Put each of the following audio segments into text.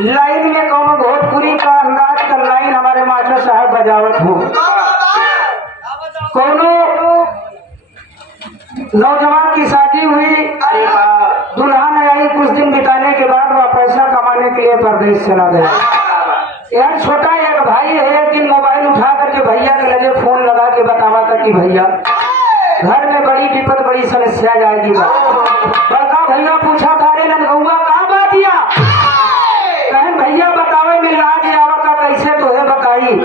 लाइन में कौन भोजपुरी का अंदाज का लाइन हमारे मास्टर साहब बजावत हो। कोनो नौजवान की शादी हुई, दुल्हा ने आई, कुछ दिन बिताने के बाद वह पैसा कमाने के लिए परदेश चला गया। यार छोटा एक भाई है, एक दिन मोबाइल उठा करके भैया के लगे फोन लगा के बतावा था कि भैया घर में बड़ी विपद, बड़ी समस्या जाएगी। बड़का भैया पूछा था, अरे ननगौआ कहाँ बात दिया? कहन भैया बतावे में लाज आवत का, कैसे तो है बताई?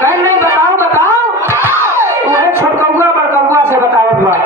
कहन नहीं बताओ बताओ, तुम्हें छोटकौआ बड़कौआ से बतावत बा।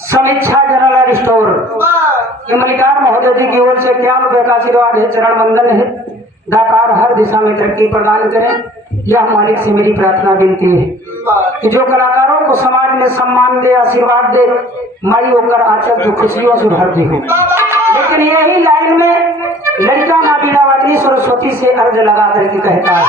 समीक्षा जनरल स्टोर मलिकार महोदय जी की ओर से 51 रुपए का आशीर्वाद है, चरण वंदन है। दातार हर दिशा में तरक्की प्रदान करें, यह मालिक से मेरी प्रार्थना विनती है कि जो कलाकारों को समाज में सम्मान दे, आशीर्वाद दे, माई होकर आचल जो खुशियों से भरती हो। लेकिन यही लाइन में लड़का माँ बीनावादिनी सरस्वती से अर्ज लगा करके कहता है,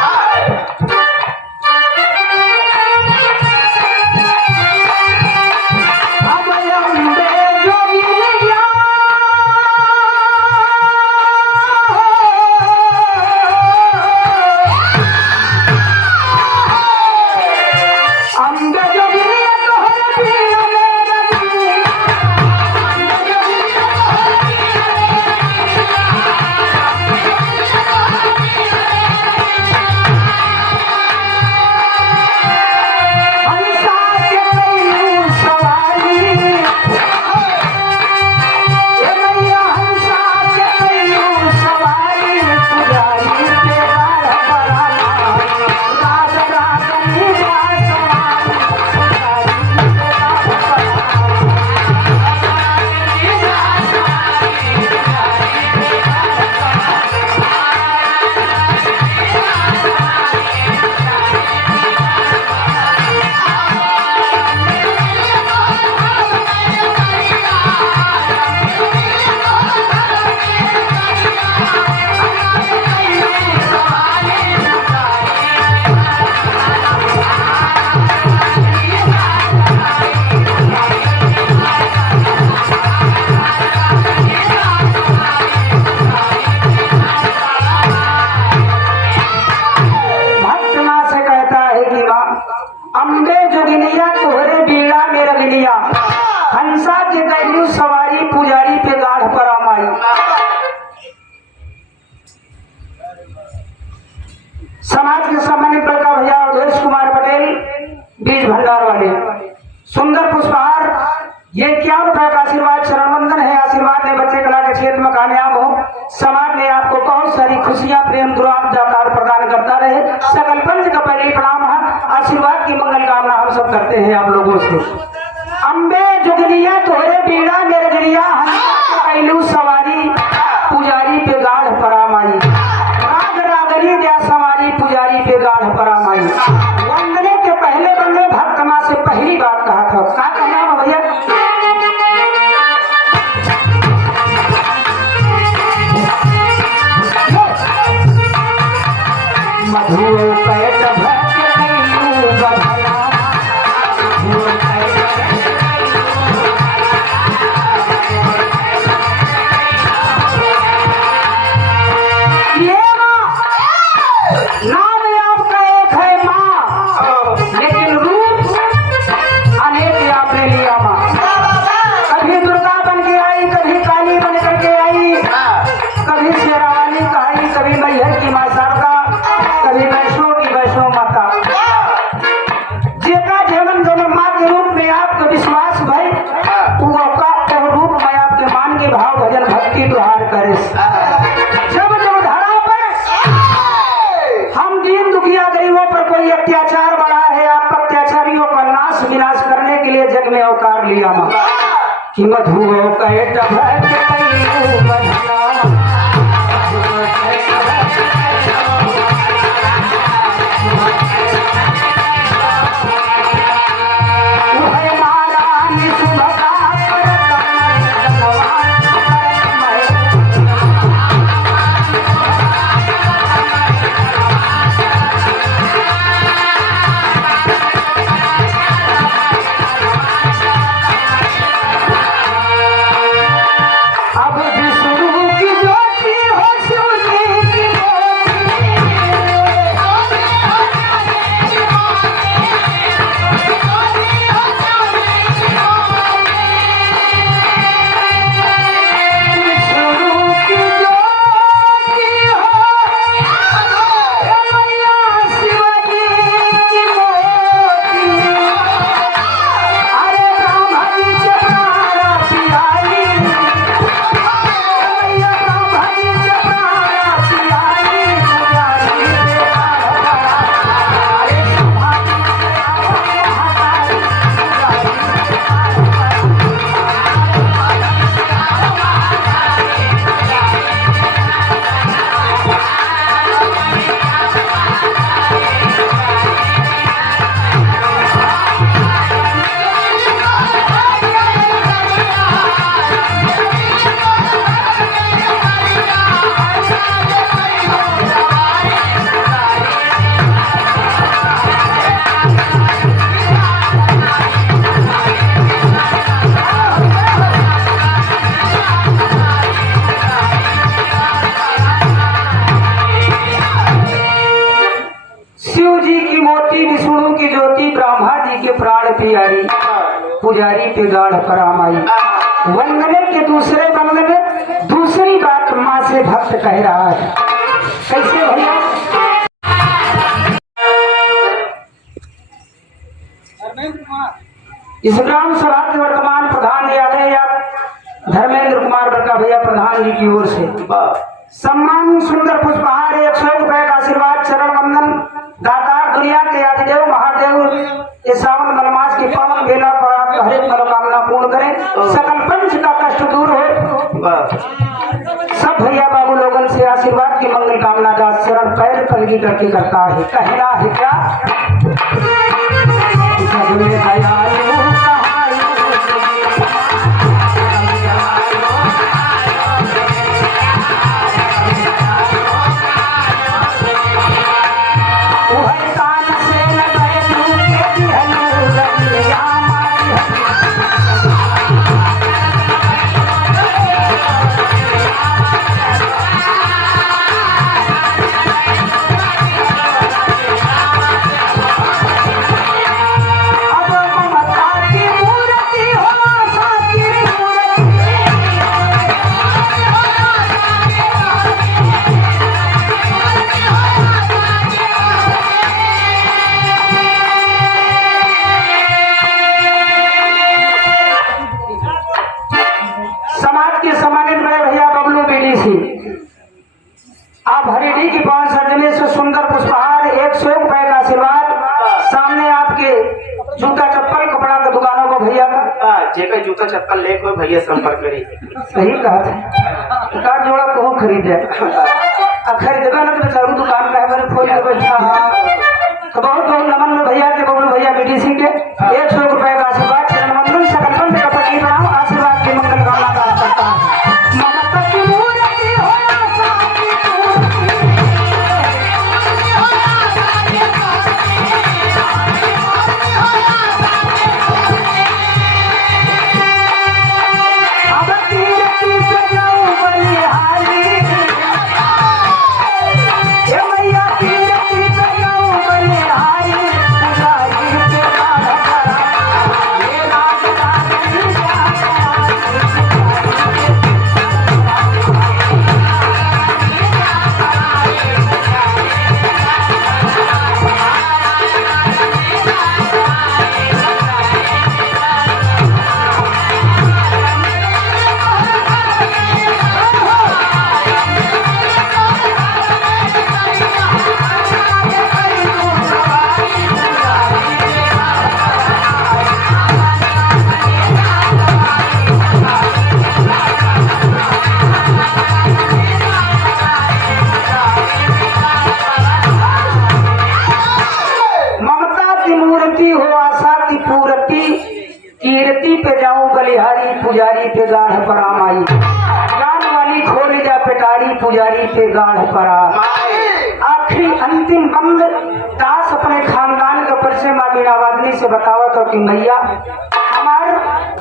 अम्बे जोगिनिया तोहरे बीड़ा में रगनिया, हंसा के कैलू सवारी पुजारी पे गाढ़ पर आमाई। समाज के सामान्य प्रका भैया अवधेश कुमार पटेल बीज भंडार वाले सुंदर पुष्पहार, ये 51 रुपए का आशीर्वाद चरण वंदन है। आशीर्वाद ने बच्चे कला के क्षेत्र में कामयाब हो, समाज में आपको बहुत सारी खुशियां, प्रेम, दुराब जाकार प्रदान करता रहे। सकल पंच का पहले प्रणाम है, आशीर्वाद की मंगल कामना हम सब करते हैं आप लोगों से। अम्बे जुगनिया तोहरे बीड़ा मेरे गिरिया, कैलू सवारी पुजारी पे गाढ़ परामाई। राग रागनी दिया सवारी पुजारी पे गाढ़ परामाई। वंदने के पहले बंदे भक्त माँ से पहली बात कहा था, लिया माँ कि मधु कहे टभर के कईयू बजना पियारी पुजारी पे गाढ़ करामाई वंदने के दूसरे वंदने दूसरी बात माँ से भक्त कह रहा है कैसे भैया इस ग्राम सभा के वर्तमान प्रधान न्यायालय या धर्मेंद्र कुमार बड़का भैया प्रधान जी की ओर से सम्मान सुंदर पुष्पहार 100 रुपए का आशीर्वाद चरण वंदन दातार दुनिया के आदिदेव महादेव इस सावन मलमास के पावन बेला पर आप हर एक मनोकामना पूर्ण करें सकल पंच का कष्ट दूर हो सब भैया बाबू लोगन से आशीर्वाद की मंगल कामना का शरण पैर कलगी करके करता है कहना है क्या आप हरिडी की पांच सजने से सुंदर पुष्पहार 100 रुपए का आशीर्वाद सामने आपके जूता चप्पल कपड़ा का दुकानों को भैया का जेकर जूता चप्पल ले कोई भैया संपर्क करी सही कहा था का जोड़ा कहो खरीदे खरीदगा ना तो बेचारू दुकान का है खोल के बैठा तो बहुत बहुत नमन में भैया के बबलू भैया बीडीसी के 100 रुपए का आशीर्वाद चरण वंदन सकल पंच का पति प्रणाम आशीर्वाद की मंगल कामना का करता है ममता की मूर्ति हो मैया ड्यूटी पे जाऊं बलिहारी, पुजारी पे गाढ़ पराम आई। जान वाली खोल जा पिटारी, पुजारी पे गाढ़ पराम। आखिरी अंतिम बंद दास अपने खानदान का परिचय माँ बीणा वादनी से बतावत हो कि मैया हमार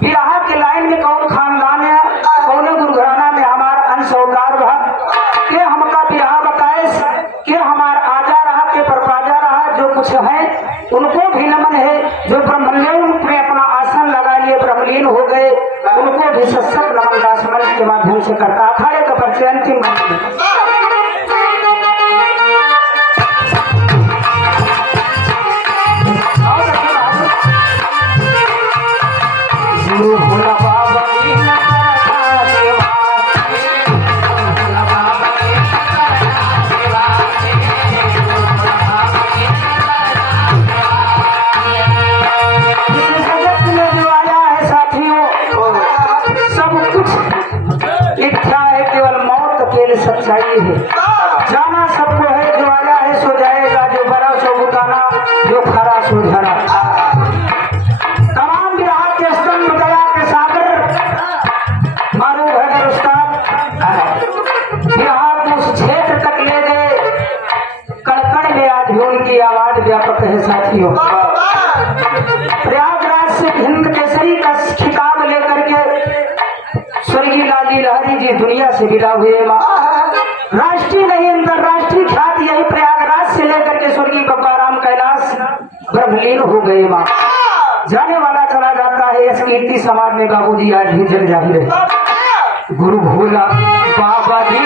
बियाह के लाइन में कौन खानदान है, कौन गुरु घराना में हमार अंश अवतार भा के हमका बियाह बताएस के हमार आजा रहा के परपाजा रहा, जो कुछ है उनको भी नमन है। जो ब्रह्मलोक में अपना आसन लगा लिए ब्रह्मलीन हो गए, उनको भी सत्संग नमन दास मंच के माध्यम से करता। अखाड़े का परिचय अंतिम गुरु भोला बाबा की जगत में जो आया है साथियों, सब कुछ इच्छा है, केवल मौत अकेले सच्चाई है। जाना सबको है, जो आया है सो जाएगा, जो बड़ा सो बुताना, जो खरा सो झरा। तमाम विराह के स्तंभ दया के सागर मारू भगर उस्ताद बिहार को उस क्षेत्र तक ले गए, कड़कड़ में आज भी उनकी आवाज व्यापक है साथियों। प्रयागराज से हिंद केसरी का खिताब लेकर के स्वर्गीय लाली लहरी जी दुनिया से विदा हुए। माँ राष्ट्रीय नहीं अंतरराष्ट्रीय ख्याति यही प्रयागराज से लेकर के स्वर्गीय बाबा राम कैलाश ब्रह्मलीन हो गए। माँ जाने वाला चला जाता है, इस कीर्ति समाज में बाबूजी आज भी जल जाहिर है। गुरु भोला बाबा जी